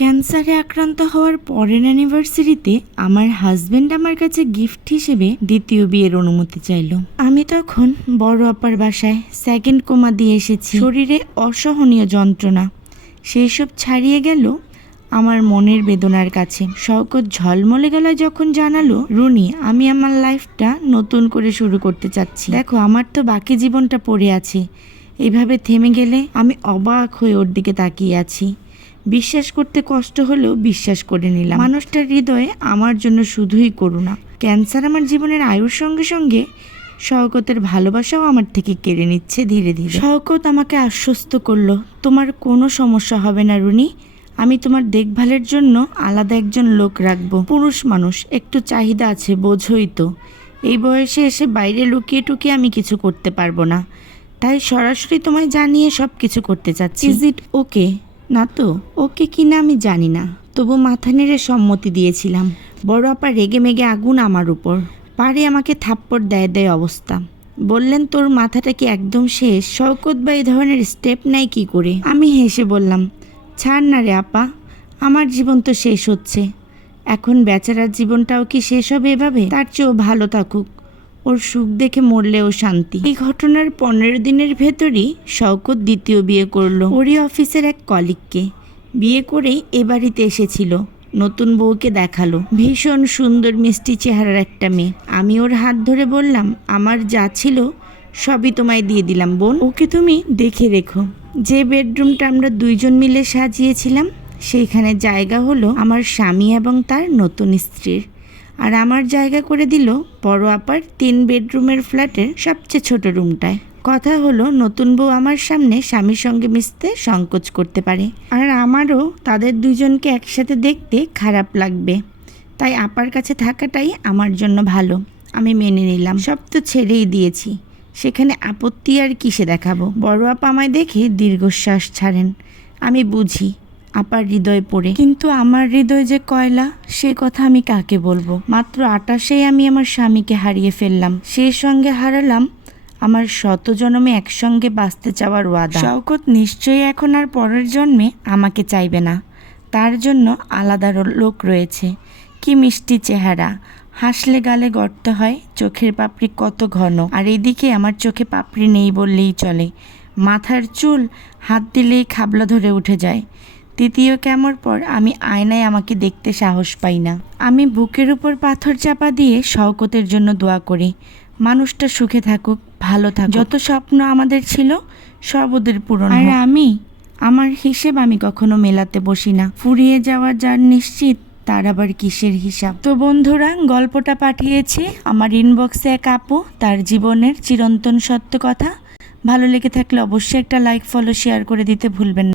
ক্যান্সারে আক্রান্ত হওয়ার পরের অ্যানিভার্সারিতে আমার হাজবেন্ড আমার কাছে গিফট হিসেবে দ্বিতীয় বিয়ের অনুমতি চাইলো। আমি তখন বড় আপার বাসায় সেকেন্ড কোমা দিয়ে এসেছি। শরীরে অসহনীয় যন্ত্রণা। সেই সব ছাড়িয়ে গেল আমার মনের বেদনার কাছে। শওকত ঝলমলে গলায় যখন জানালো, রুনি, আমি আমার লাইফটা নতুন করে শুরু করতে চাচ্ছি। দেখো, আমার তো বাকি জীবনটা পড়ে আছে। এইভাবে থেমে গেলে আমি অবাক হয়ে ওর দিকে তাকিয়ে আছি। বিশ্বাস করতে কষ্ট হলেও বিশ্বাস করে নিলাম। মানুষটার হৃদয়ে আমার জন্য শুধুই করুণা। ক্যান্সার আমার জীবনের আয়ুর সঙ্গে সঙ্গে শওকতের ভালোবাসাও আমার থেকে কেড়ে নিচ্ছে ধীরে ধীরে। শওকত আমাকে আশ্বস্ত করল, তোমার কোনো সমস্যা হবে না রুনি। আমি তোমার দেখভালের জন্য আলাদা একজন লোক রাখব। পুরুষ মানুষ, একটু চাহিদা আছে, বোঝই তো। এই বয়সে এসে বাইরে লুকিয়ে টুকিয়ে আমি কিছু করতে পারব না। তাই সরাসরি তোমায় জানিয়ে সব কিছু করতে চাচ্ছি। ইজ ইট ওকে না তো, ওকে কিনা আমি জানি না। তবু মাথা নেড়ে সম্মতি দিয়েছিলাম। বড় আপা রেগে মেগে আগুন আমার উপর। পারে আমাকে থাপ্পড় দেয় দেয় অবস্থা। বললেন, তোর মাথাটা কি একদম শেষ? শওকত বা এই ধরনের স্টেপ নাই কি করে? আমি হেসে বললাম, ছাড় না রে আপা, আমার জীবন তো শেষ হচ্ছে। এখন বেচারার জীবনটাও কি শেষ হবে এভাবে? তার চেয়েও ভালো থাকুক। ওর সুখ দেখে মরলেও শান্তি। এই ঘটনার পনেরো দিনের ভেতরই শওকত দ্বিতীয় বিয়ে করল। ওরই অফিসের এক কলিগকে। বিয়ে করেই এ বাড়িতে এসেছিল। নতুন বউকে দেখাল। ভীষণ সুন্দর মিষ্টি চেহারার একটা মেয়ে। আমি ওর হাত ধরে বললাম, আমার যা ছিল সবই তোমায় দিয়ে দিলাম, বোন। ওকে তুমি দেখে রেখো। যে বেডরুমটা আমরা দুইজন মিলে সাজিয়েছিলাম, সেইখানে জায়গা হলো আমার স্বামী এবং তার নতুন স্ত্রীর। আর আমার জায়গা করে দিল বড় আপার তিন বেডরুমের ফ্ল্যাটের সবচেয়ে ছোট রুমটায়। কথা হলো, নতুন বউ আমার সামনে স্বামীর সঙ্গে মিশতে সংকোচ করতে পারে। আর আমারও তাদের দুজনকে একসাথে দেখতে খারাপ লাগবে। তাই আপার কাছে থাকাটাই আমার জন্য ভালো। আমি মেনে নিলাম। সব তো ছেড়েই দিয়েছি। সেখানে আপত্তি আর কিসে দেখাবো? বড় আপা আমায় দেখে দীর্ঘশ্বাস ছাড়েন। আমি বুঝি আপার হৃদয় পড়ে। কিন্তু আমার হৃদয় যে কয়লা, সে কথা আমি কাকে বলব? মাত্র আটাশেই আমি আমার স্বামীকে হারিয়ে ফেললাম। সেই সঙ্গে হারালাম আমার শত জন্মে একসঙ্গে বাঁচতে চাওয়ার ওয়াদা। শওকত নিশ্চয়ই এখন আর পরের জন্মে আমাকে চাইবে না। তার জন্য আলাদা লোক রয়েছে। কি মিষ্টি চেহারা। হাসলে গালে গর্ত হয়, চোখের পাপড়ি কত ঘন। আর এদিকে আমার চোখে পাপড়ি নেই বললেই চলে। মাথার চুল হাত দিলেই খাবলা ধরে উঠে যায়। তৃতীয় কেমর পর আমি আয়নায় আমাকে দেখতে সাহস পাই না। আমি বুকের উপর পাথর চাপা দিয়ে শওকতের জন্য দোয়া করি মানুষটা সুখে থাকুক ভালো থাকুক। যত স্বপ্ন আমাদের ছিল সব ওদের পূরণ আর আমি আমার হিসেব আমি কখনো মেলাতে বসি না। ফুরিয়ে যাওয়ার যার নিশ্চিত তার আবার কিসের হিসাব? তো বন্ধুরা গল্পটা পাঠিয়েছে আমার ইনবক্সে এক আপু তার জীবনের চিরন্তন সত্য কথা। ভালো লেগে থাকলে অবশ্যই একটা লাইক ফলো শেয়ার করে দিতে ভুলবেন না।